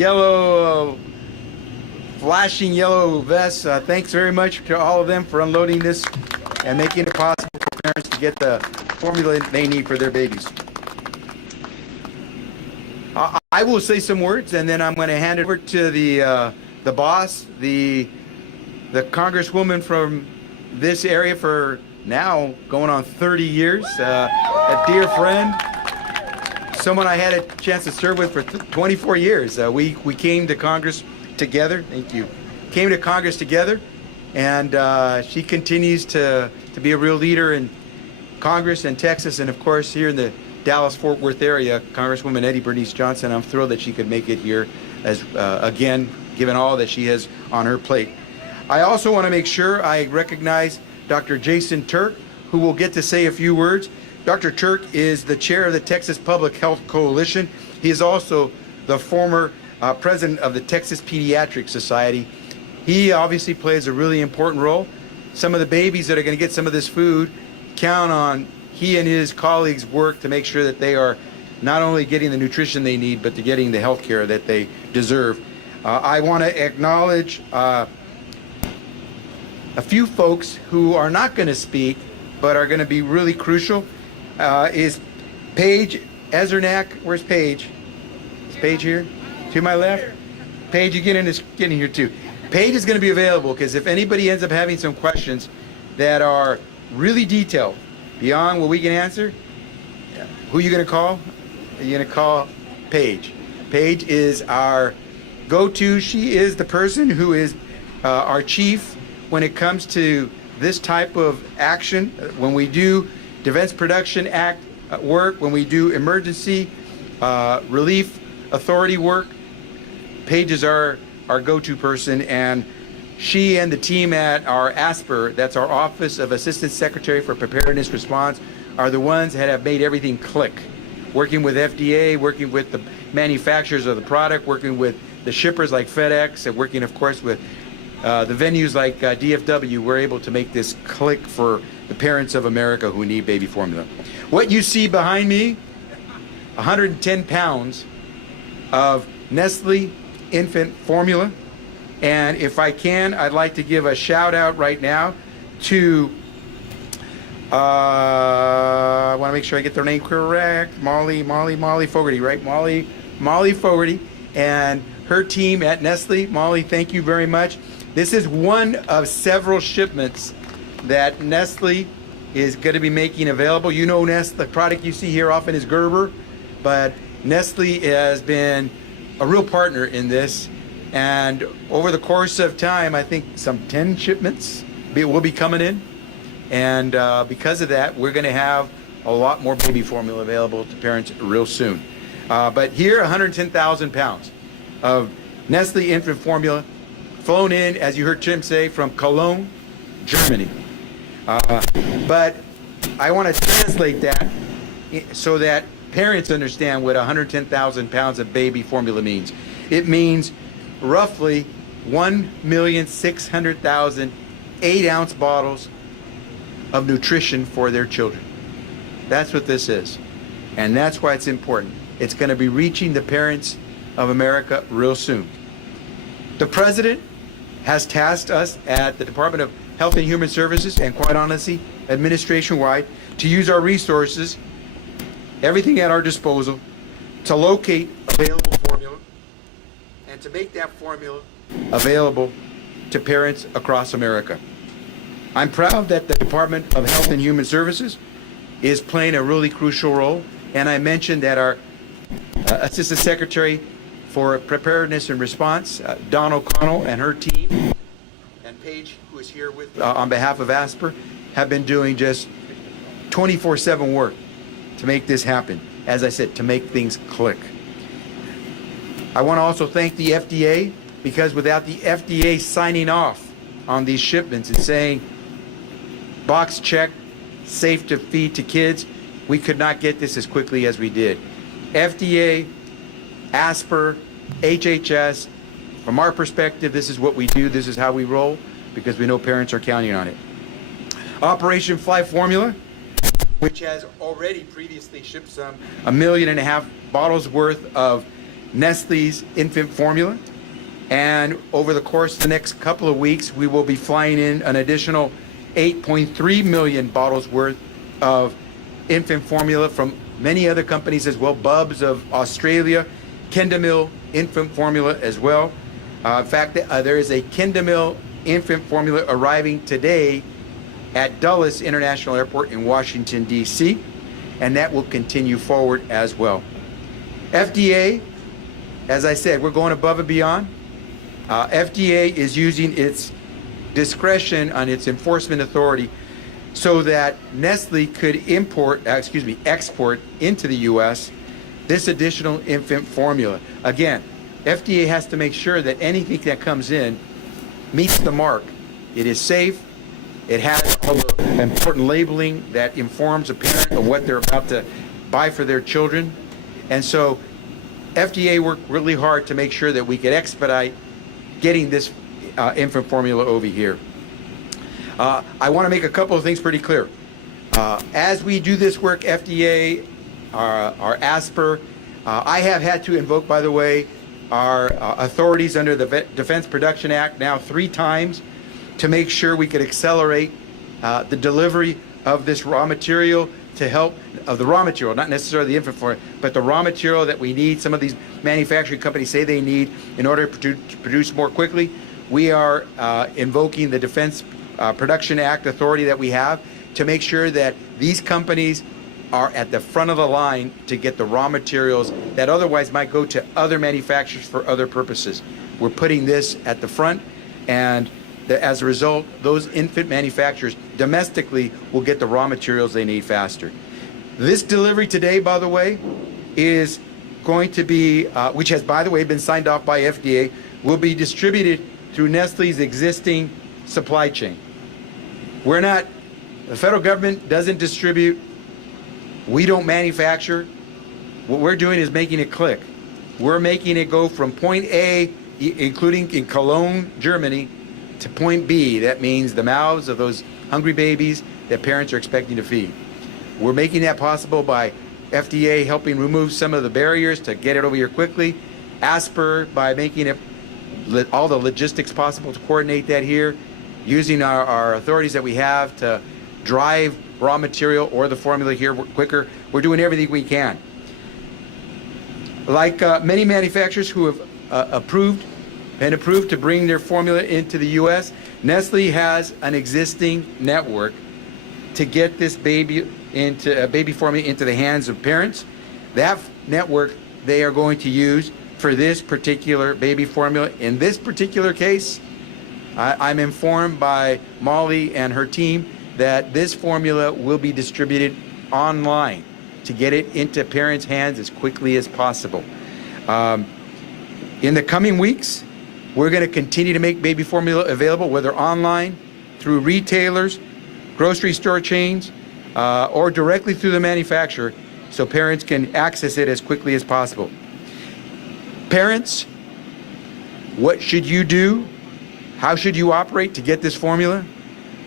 yellow, flashing yellow vests. Thanks very much to all of them for unloading this and making it possible for parents to get the formula they need for their babies. I will say some words, and then I'm going to hand it over to the boss, the congresswoman from this area for now going on 30 years, a dear friend, someone I had a chance to serve with for 24 years. We came to Congress together. Thank you. Came to Congress together, and she continues to be a real leader in Congress and Texas, and of course here in the Dallas-Fort Worth area, Congresswoman Eddie Bernice Johnson. I'm thrilled that she could make it here, as again, given all that she has on her plate. I also want to make sure I recognize Dr. Jason Turk, who will get to say a few words. Dr. Turk is the chair of the Texas Public Health Coalition. He is also the former president of the Texas Pediatric Society. He obviously plays a really important role. Some of the babies that are going to get some of this food count on he and his colleagues' work to make sure that they are not only getting the nutrition they need, but to getting the health care that they deserve. I want to acknowledge a few folks who are not going to speak, but are going to be really crucial. Is Paige Ezernak. Where's Paige? Is Paige here? To my left? Paige, you get in here too. Paige is going to be available because if anybody ends up having some questions that are really detailed, beyond what we can answer, who are you going to call? You're going to call Paige. Paige is our go-to. She is the person who is our chief when it comes to this type of action. When we do Defense Production Act work, when we do emergency relief authority work, Paige is our go-to person, and she and the team at our ASPR, that's our Office of Assistant Secretary for Preparedness Response, are the ones that have made everything click. Working with FDA, working with the manufacturers of the product, working with the shippers like FedEx, and working, of course, with the venues like DFW, we're able to make this click for the parents of America who need baby formula. What you see behind me, 110 pounds of Nestle infant formula. And if I can, I'd like to give a shout out right now to, I want to make sure I get their name correct, Molly Fogarty, right? Molly Fogarty and her team at Nestle. Molly, thank you very much. This is one of several shipments that Nestle is going to be making available. You know, the product you see here often is Gerber, but Nestle has been a real partner in this. And over the course of time, I think some 10 shipments will be coming in. And because of that, we're going to have a lot more baby formula available to parents real soon. But here, 110,000 pounds of Nestle infant formula flown in, as you heard Tim say, from Cologne, Germany. But I want to translate that so that parents understand what 110,000 pounds of baby formula means. It means roughly 1,600,000 8-ounce bottles of nutrition for their children. That's what this is. And that's why it's important. It's going to be reaching the parents of America real soon. The President has tasked us at the Department of Health and Human Services, and quite honestly, administration-wide, to use our resources, everything at our disposal, to locate available formula and to make that formula available to parents across America. I'm proud that the Department of Health and Human Services is playing a really crucial role, and I mentioned that our Assistant Secretary for Preparedness and Response, Dawn O'Connell and her team, and Paige, who is here with on behalf of ASPR, have been doing just 24/7 work to make this happen. As I said, to make things click. I want to also thank the FDA, because without the FDA signing off on these shipments and saying, box check, safe to feed to kids, we could not get this as quickly as we did. FDA, ASPR, HHS, from our perspective, this is what we do, this is how we roll, because we know parents are counting on it. Operation Fly Formula, which has already previously shipped some 1.5 million bottles worth of Nestle's infant formula. And over the course of the next couple of weeks, we will be flying in an additional 8.3 million bottles worth of infant formula from many other companies as well. Bubs of Australia, Kendamil infant formula as well. In fact, there is a Kendamil infant formula arriving today at Dulles International Airport in Washington, D.C., and that will continue forward as well. FDA, as I said, we're going above and beyond. FDA is using its discretion on its enforcement authority so that Nestle could export into the U.S. this additional infant formula. Again, FDA has to make sure that anything that comes in meets the mark. It is safe. It has all the important labeling that informs a parent of what they're about to buy for their children. And so FDA worked really hard to make sure that we could expedite getting this infant formula over here. I want to make a couple of things pretty clear. As we do this work, FDA, our ASPR, I have had to invoke, by the way, our authorities under the Defense Production Act now 3 times to make sure we could accelerate the delivery of this raw material to help, of the raw material, not necessarily the infant formula, but the raw material that we need, some of these manufacturing companies say they need in order to produce more quickly. We are invoking the Defense Production Act authority that we have to make sure that these companies are at the front of the line to get the raw materials that otherwise might go to other manufacturers for other purposes. We're putting this at the front, and as a result, those infant manufacturers domestically will get the raw materials they need faster. This delivery today, by the way, is going to be, which has, by the way, been signed off by FDA, will be distributed through Nestle's existing supply chain. We're not, the federal government doesn't distribute, we don't manufacture. What we're doing is making it click. We're making it go from point A, including in Cologne, Germany, to point B. That means the mouths of those hungry babies that parents are expecting to feed. We're making that possible by FDA helping remove some of the barriers to get it over here quickly. ASPR by making it all the logistics possible to coordinate that here, using our authorities that we have to drive raw material or the formula here quicker. We're doing everything we can. Like many manufacturers who have been approved to bring their formula into the U.S., Nestle has an existing network to get this baby formula into the hands of parents. That network they are going to use for this particular baby formula. In this particular case, I'm informed by Molly and her team that this formula will be distributed online to get it into parents' hands as quickly as possible. In the coming weeks, we're going to continue to make baby formula available, whether online, through retailers, grocery store chains, or directly through the manufacturer, so parents can access it as quickly as possible. Parents, what should you do? How should you operate to get this formula?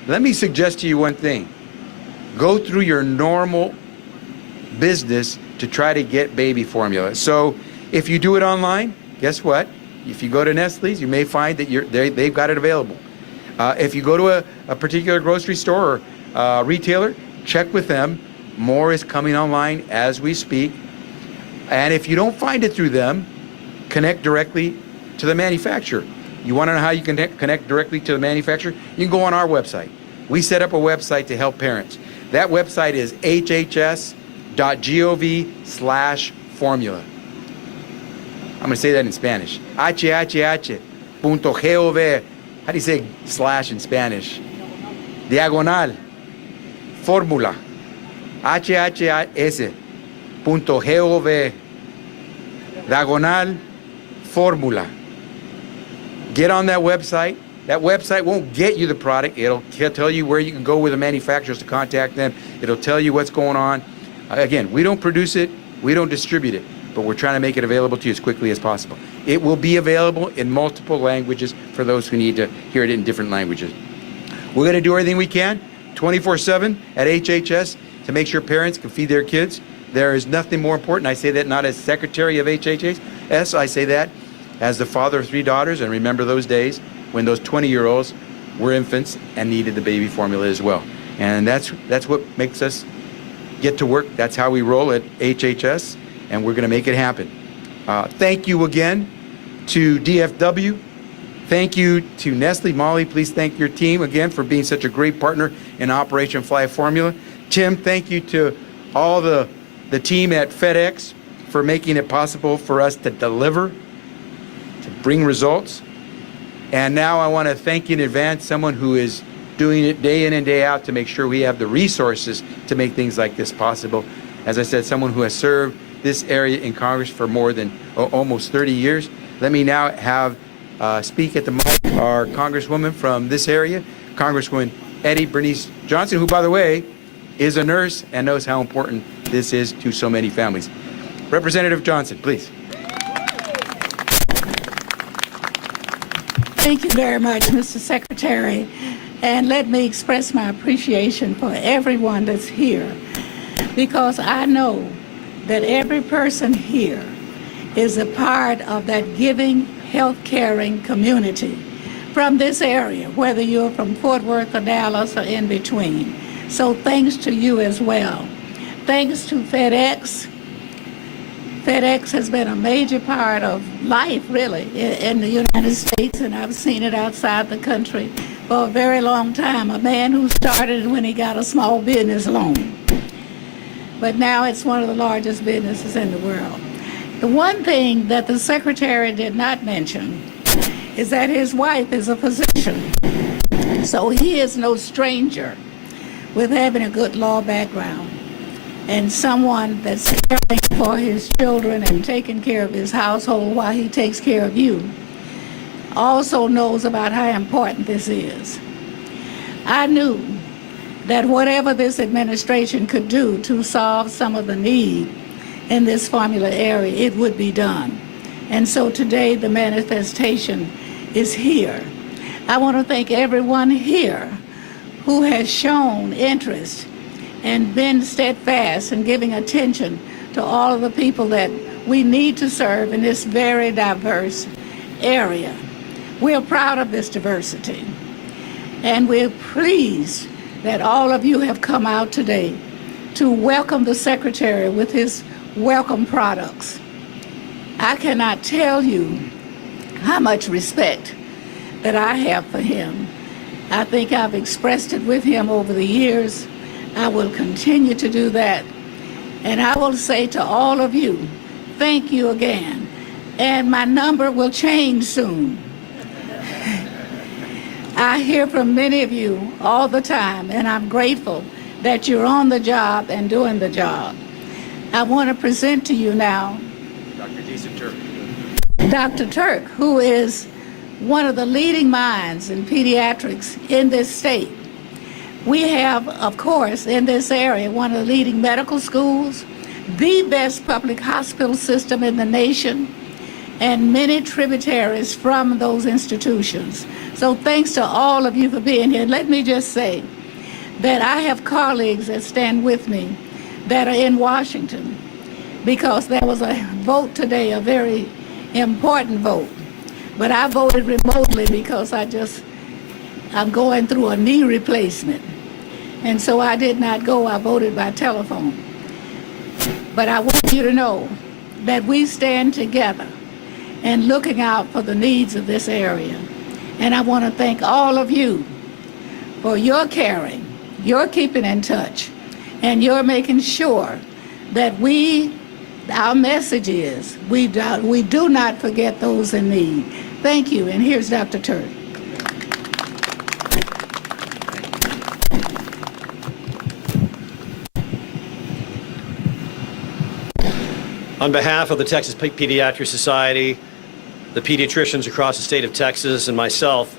Let me suggest to you one thing. Go through your normal business to try to get baby formula. So if you do it online, guess what? If you go to Nestle's, you may find that they've got it available. If you go to a particular grocery store or retailer, check with them. More is coming online as we speak. And if you don't find it through them, connect directly to the manufacturer. You want to know how you can connect directly to the manufacturer? You can go on our website. We set up a website to help parents. That website is hhs.gov/formula. I'm going to say that in Spanish. hhh.gov. How do you say slash in Spanish? Diagonal. Fórmula. hhs.gov. Diagonal. Fórmula. Get on that website. That website won't get you the product. It'll tell you where you can go with the manufacturers to contact them. It'll tell you what's going on. Again, we don't produce it. We don't distribute it. But we're trying to make it available to you as quickly as possible. It will be available in multiple languages for those who need to hear it in different languages. We're going to do everything we can 24/7 at HHS to make sure parents can feed their kids. There is nothing more important. I say that not as secretary of HHS, HHS, I say that as the father of 3 daughters, and remember those days when those 20-year-olds were infants and needed the baby formula as well. And that's what makes us get to work. That's how we roll at HHS, and we're going to make it happen. Thank you again to DFW. Thank you to Nestle. Molly, please thank your team again for being such a great partner in Operation Fly Formula. Tim, thank you to all the team at FedEx for making it possible for us to deliver, to bring results. And now I want to thank you in advance someone who is doing it day in and day out to make sure we have the resources to make things like this possible. As I said, someone who has served this area in Congress for more than almost 30 years. Let me now have speak at the mic our Congresswoman from this area, Congresswoman Eddie Bernice Johnson, who, by the way, is a nurse and knows how important this is to so many families. Representative Johnson, please. Thank you very much, Mr. Secretary. And let me express my appreciation for everyone that's here, because I know that every person here is a part of that giving, health-caring community from this area, whether you're from Fort Worth or Dallas or in between. So thanks to you as well. Thanks to FedEx. FedEx has been a major part of life, really, in the United States, and I've seen it outside the country for a very long time. A man who started when he got a small business loan. But now it's one of the largest businesses in the world. The one thing that the Secretary did not mention is that his wife is a physician. So he is no stranger with having a good law background and someone that's caring for his children and taking care of his household while he takes care of you. Also knows about how important this is. I knew that whatever this administration could do to solve some of the need in this formula area, it would be done. And so today the manifestation is here. I want to thank everyone here who has shown interest and been steadfast in giving attention to all of the people that we need to serve in this very diverse area. We're proud of this diversity, and we're pleased that all of you have come out today to welcome the Secretary with his welcome products. I cannot tell you how much respect that I have for him. I think I've expressed it with him over the years. I will continue to do that. And I will say to all of you, thank you again. And my number will change soon. I hear from many of you all the time, and I'm grateful that you're on the job and doing the job. I want to present to you now Dr. Turk, who is one of the leading minds in pediatrics in this state. We have, of course, in this area, one of the leading medical schools, the best public hospital system in the nation, and many tributaries from those institutions. So thanks to all of you for being here. Let me just say that I have colleagues that stand with me that are in Washington, because there was a vote today, a very important vote. But I voted remotely because I'm going through a knee replacement. And so I did not go, I voted by telephone. But I want you to know that we stand together and looking out for the needs of this area. And I want to thank all of you for your caring, your keeping in touch, and your making sure that our message is, we do not forget those in need. Thank you, and here's Dr. Turk. On behalf of the Texas Pediatric Society, the pediatricians across the state of Texas, and myself,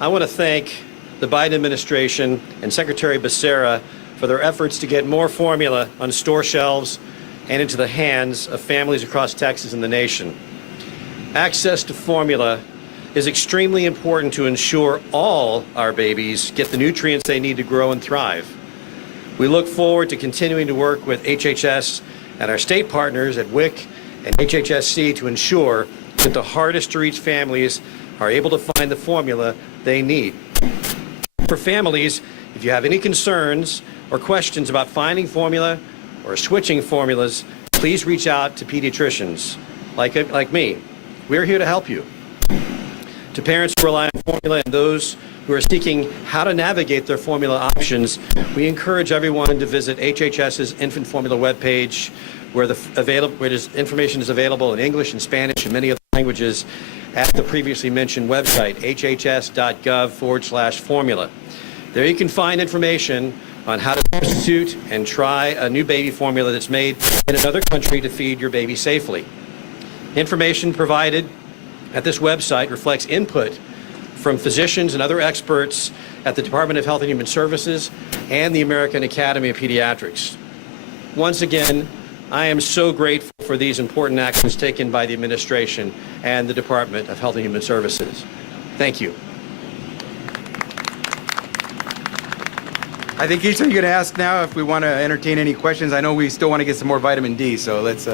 I want to thank the Biden administration and Secretary Becerra for their efforts to get more formula on store shelves and into the hands of families across Texas and the nation. Access to formula is extremely important to ensure all our babies get the nutrients they need to grow and thrive. We look forward to continuing to work with HHS and our state partners at WIC and HHSC to ensure that the hardest to reach families are able to find the formula they need. For families, if you have any concerns or questions about finding formula or switching formulas, please reach out to pediatricians like me. We're here to help you. To parents who rely on formula and those who are seeking how to navigate their formula options, we encourage everyone to visit HHS's infant formula webpage, where information is available in English and Spanish and many other languages at the previously mentioned website, hhs.gov/formula. There you can find information on how to substitute and try a new baby formula that's made in another country to feed your baby safely. Information provided at this website reflects input from physicians and other experts at the Department of Health and Human Services and the American Academy of Pediatrics. Once again, I am so grateful for these important actions taken by the administration and the Department of Health and Human Services. Thank you. I think each of you are going to ask now if we want to entertain any questions. I know we still want to get some more vitamin D, so let's...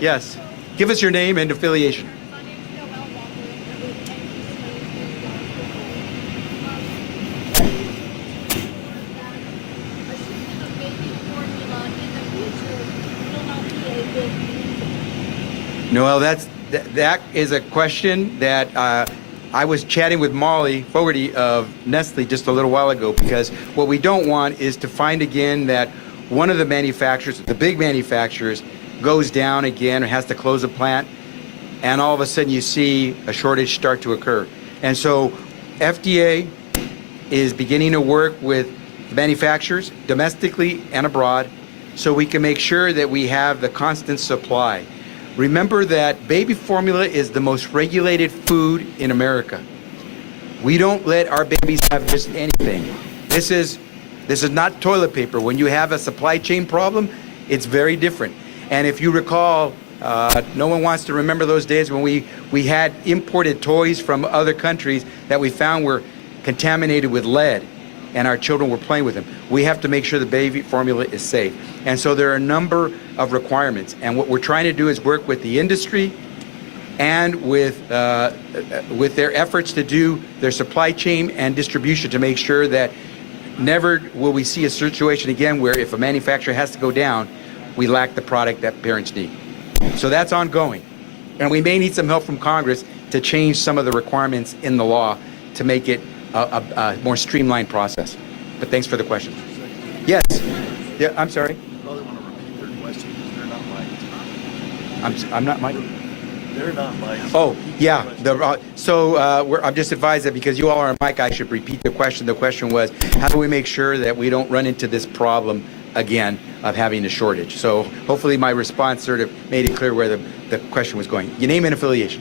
Yes. Give us your name and affiliation. Noel, that is a question that I was chatting with Molly Fogarty of Nestle just a little while ago, because what we don't want is to find again that one of the manufacturers, the big manufacturers, goes down again or has to close a plant, and all of a sudden you see a shortage start to occur. And so FDA is beginning to work with manufacturers domestically and abroad so we can make sure that we have the constant supply. Remember that baby formula is the most regulated food in America. We don't let our babies have just anything. This is not toilet paper. When you have a supply chain problem, it's very different. And if you recall, no one wants to remember those days when we had imported toys from other countries that we found were contaminated with lead, and our children were playing with them. We have to make sure the baby formula is safe. And so there are a number of requirements. And what we're trying to do is work with the industry and with their efforts to do their supply chain and distribution to make sure that never will we see a situation again where if a manufacturer has to go down, we lack the product that parents need. So that's ongoing. And we may need some help from Congress to change some of the requirements in the law to make it a more streamlined process. But thanks for the question. Yes. Yeah, I'm sorry. Probably want to repeat their question because they're not mic'd. I'm not mic'd. They're not mic'd. Oh, yeah. I'm just advised that because you all are on mic, I should repeat the question. The question was, how do we make sure that we don't run into this problem again of having a shortage? So hopefully my response sort of made it clear where the question was going. Your name and affiliation.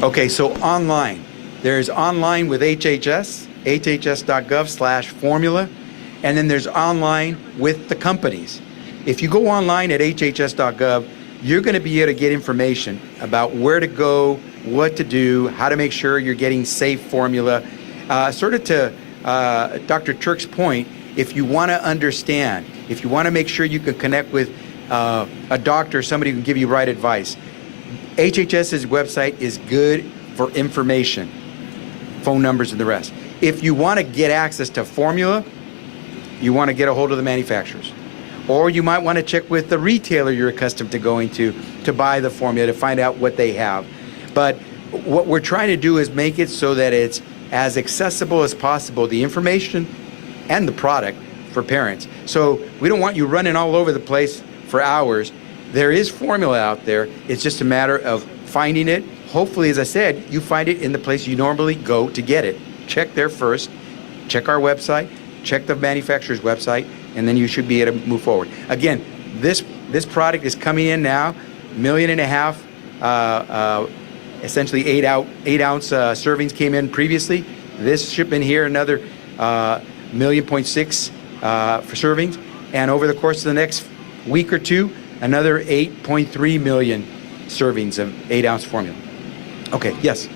Okay, so online. There's online with HHS, hhs.gov/formula, and then there's online with the companies. If you go online at hhs.gov, you're going to be able to get information about where to go, what to do, how to make sure you're getting safe formula. Sort of to Dr. Turk's point, if you want to understand, if you want to make sure you can connect with a doctor, somebody who can give you right advice, HHS's website is good for information, phone numbers and the rest. If you want to get access to formula, you want to get a hold of the manufacturers. Or you might want to check with the retailer you're accustomed to going to buy the formula to find out what they have. But what we're trying to do is make it so that it's as accessible as possible, the information and the product for parents. So we don't want you running all over the place for hours. There is formula out there. It's just a matter of finding it. Hopefully, as I said, you find it in the place you normally go to get it. Check there first. Check our website. Check the manufacturer's website, and then you should be able to move forward. Again, this product is coming in now, 1.5 million, essentially 8-ounce servings came in previously. This shipment here, another 1.6 million for servings, and over the course of the next week or two, another 8.3 million servings of 8-ounce formula. Okay, yes.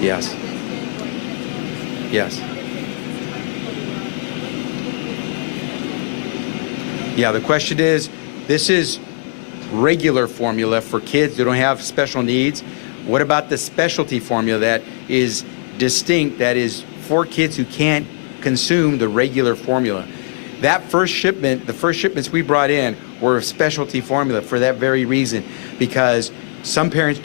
Yes. Yes. Yeah, the question is, this is regular formula for kids that don't have special needs. What about the specialty formula that is distinct, that is for kids who can't consume the regular formula? That first shipment, the first shipments we brought in were of specialty formula for that very reason, because some parents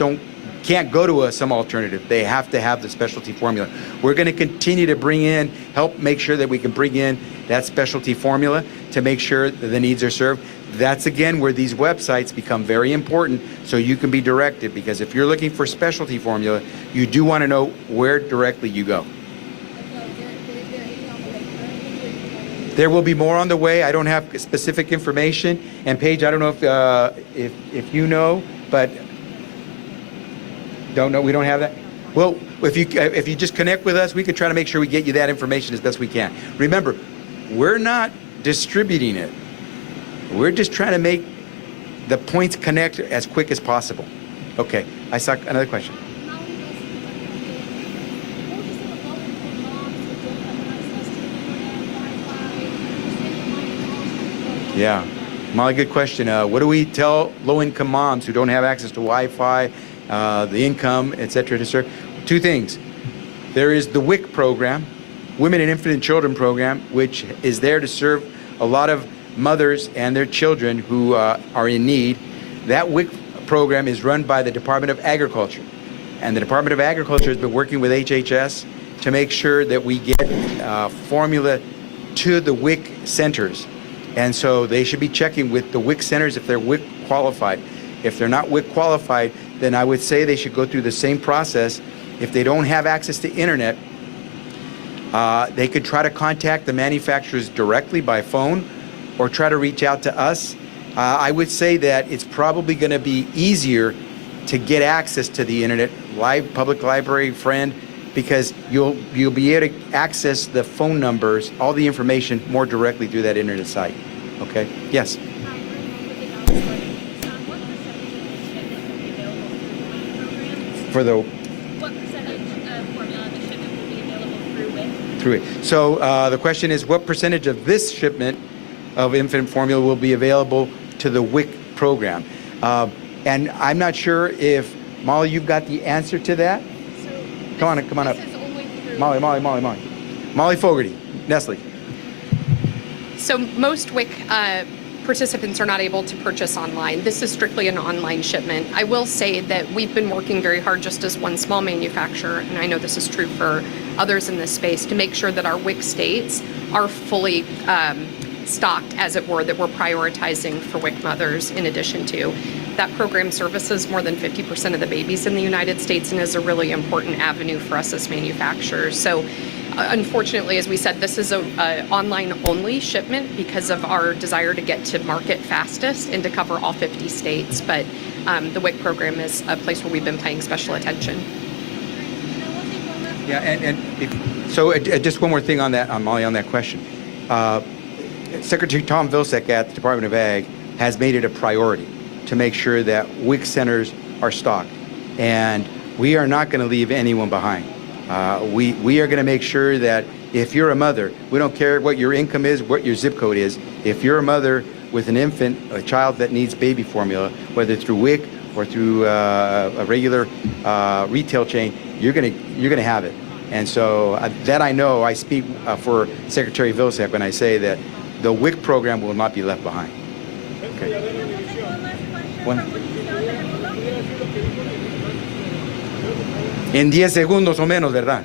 can't go to some alternative. They have to have the specialty formula. We're going to continue to help make sure that we can bring in that specialty formula to make sure that the needs are served. That's again where these websites become very important, so you can be directed, because if you're looking for specialty formula, you do want to know where directly you go. There will be more on the way. I don't have specific information. And Paige, I don't know if you know, but don't know. We don't have that. Well, if you just connect with us, we can try to make sure we get you that information as best we can. Remember, we're not distributing it. We're just trying to make the points connect as quick as possible. Okay, I saw another question. Yeah, Molly, good question. What do we tell low-income moms who don't have access to Wi-Fi, the income, et cetera, to serve? Two things. There is the WIC program, Women and Infant and Children program, which is there to serve a lot of mothers and their children who are in need. That WIC program is run by the Department of Agriculture. And the Department of Agriculture has been working with HHS to make sure that we get formula to the WIC centers. And so they should be checking with the WIC centers if they're WIC qualified. If they're not WIC qualified, then I would say they should go through the same process. If they don't have access to internet, they could try to contact the manufacturers directly by phone or try to reach out to us. I would say that it's probably going to be easier to get access to the internet, public library friend, because you'll be able to access the phone numbers, all the information more directly through that internet site. Okay? Yes? For the What percentage of formula of the shipment will be available through WIC? through it. So the question is, what percentage of this shipment of infant formula will be available to the WIC program? And I'm not sure if, Molly, you've got the answer to that? Come on up. This is only through Molly Fogarty, Nestle. So most WIC participants are not able to purchase online. This is strictly an online shipment. I will say that we've been working very hard just as one small manufacturer, and I know this is true for others in this space, to make sure that our WIC states are fully stocked, as it were, that we're prioritizing for WIC mothers in addition to. That program services more than 50% of the babies in the United States and is a really important avenue for us as manufacturers. So unfortunately, as we said, this is a online-only shipment because of our desire to get to market fastest and to cover all 50 states. But the WIC program is a place where we've been paying special attention. Yeah, so just one more thing on that, Molly, on that question. Secretary Tom Vilsack at the Department of Ag has made it a priority to make sure that WIC centers are stocked. And we are not going to leave anyone behind. We are going to make sure that if you're a mother, we don't care what your income is, what your zip code is. If you're a mother with an infant, a child that needs baby formula, whether through WIC or through a regular retail chain, you're going to have it. And so that I know, I speak for Secretary Vilsack when I say that the WIC program will not be left behind. Okay. En 10 segundos o menos, ¿verdad?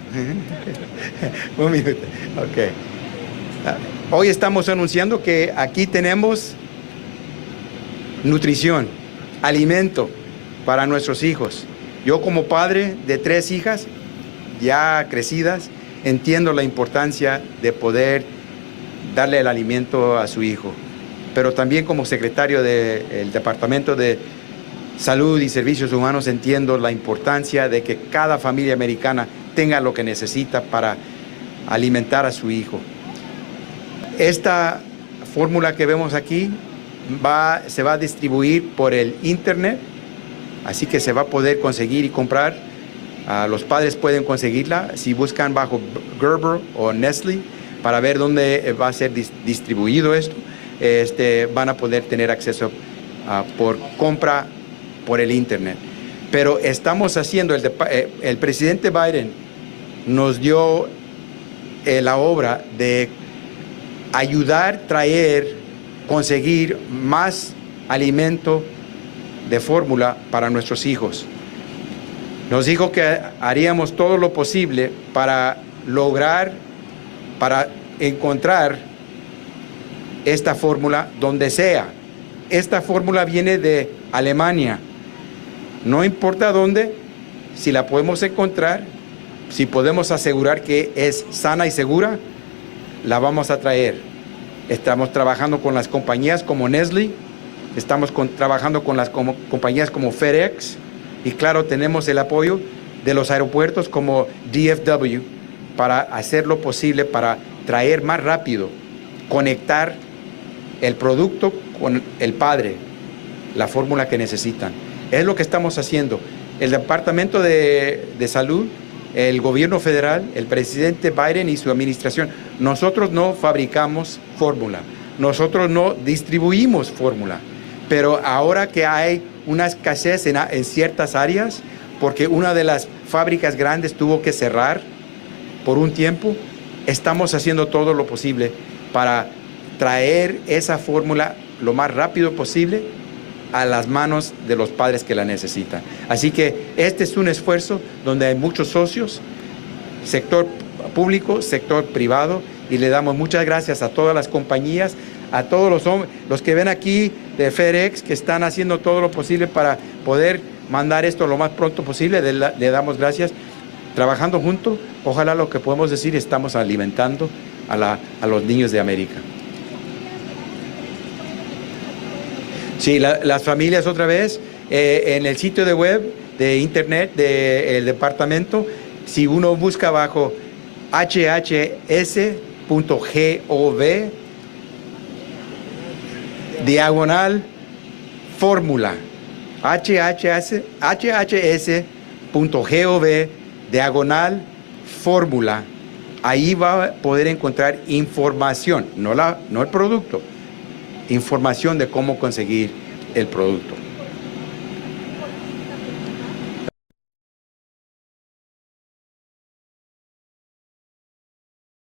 Un minuto. Ok. Hoy estamos anunciando que aquí tenemos nutrición, alimento para nuestros hijos. Yo como padre de 3 hijas ya crecidas, entiendo la importancia de poder darle el alimento a su hijo. Pero también como secretario del Departamento de Salud y Servicios Humanos entiendo la importancia de que cada familia americana tenga lo que necesita para alimentar a su hijo. Esta fórmula que vemos aquí se va a distribuir por el internet, así que se va a poder conseguir y comprar Los padres pueden conseguirla si buscan bajo Gerber o Nestle para ver dónde va a ser distribuido esto. Van a poder tener acceso por compra por el Internet. Pero estamos haciendo, el presidente Biden nos dio la obra de ayudar, traer, conseguir más alimento de fórmula para nuestros hijos. Nos dijo que haríamos todo lo posible para lograr, para encontrar esta fórmula donde sea. Esta fórmula viene de Alemania. No importa dónde, si la podemos encontrar, si podemos asegurar que es sana y segura, la vamos a traer. Estamos trabajando con las compañías como Nestle, estamos trabajando con las compañías como FedEx y claro, tenemos el apoyo de los aeropuertos como DFW para hacer lo posible para traer más rápido, conectar el producto con el padre, la fórmula que necesitan. Es lo que estamos haciendo. El Departamento de Salud, el gobierno federal, el presidente Biden y su administración, nosotros no fabricamos fórmula, nosotros no distribuimos fórmula, pero ahora que hay una escasez en ciertas áreas, porque una de las fábricas grandes tuvo que cerrar por un tiempo, estamos haciendo todo lo posible para traer esa fórmula lo más rápido posible a las manos de los padres que la necesitan. Así que este es un esfuerzo donde hay muchos socios, sector público, sector privado, y le damos muchas gracias a todas las compañías, a todos los que ven aquí de FedEx, que están haciendo todo lo posible para poder mandar esto lo más pronto posible. Le damos gracias. Trabajando juntos, ojalá lo que podemos decir, estamos alimentando a los niños de América. Sí, las familias otra vez, en el sitio de web, de internet del departamento, si uno busca bajo hhs.gov, diagonal fórmula, hhs.gov, diagonal fórmula, ahí va a poder encontrar información, no el producto, información de cómo conseguir el producto.